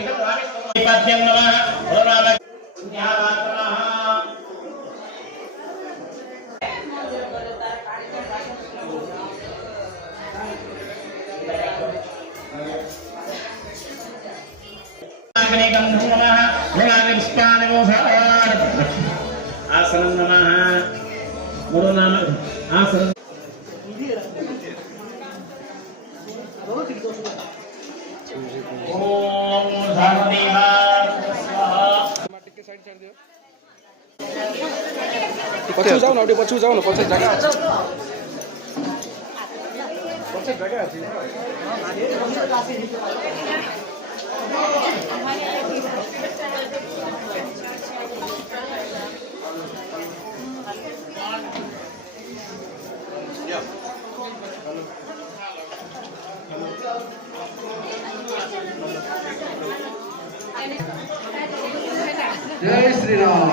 पद्यं नमः गुरुनानक आसनं नमः गुरुनानक आसन ओम धर्मदेवा स्वाहा पछि जाऊ न अटे पछि जाऊ न पछि जग्गा ଅଛି पछि जग्गा ଅଛି जय श्री राम।